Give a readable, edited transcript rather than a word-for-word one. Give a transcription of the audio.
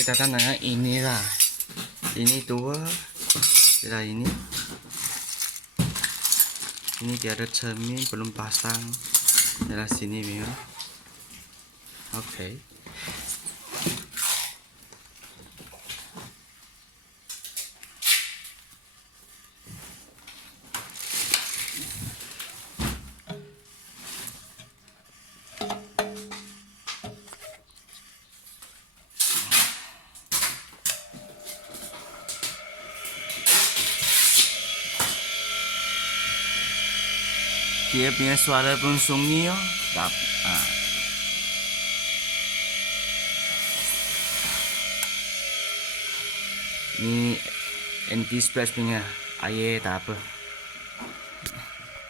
Kita tandakan inilah. Ini dua. Tidak ini. Ini tiada cermin, belum pasang. Dari sini memang. Oke. Dia punya suara pun sunyi, Ini anti splash punya air tak apa.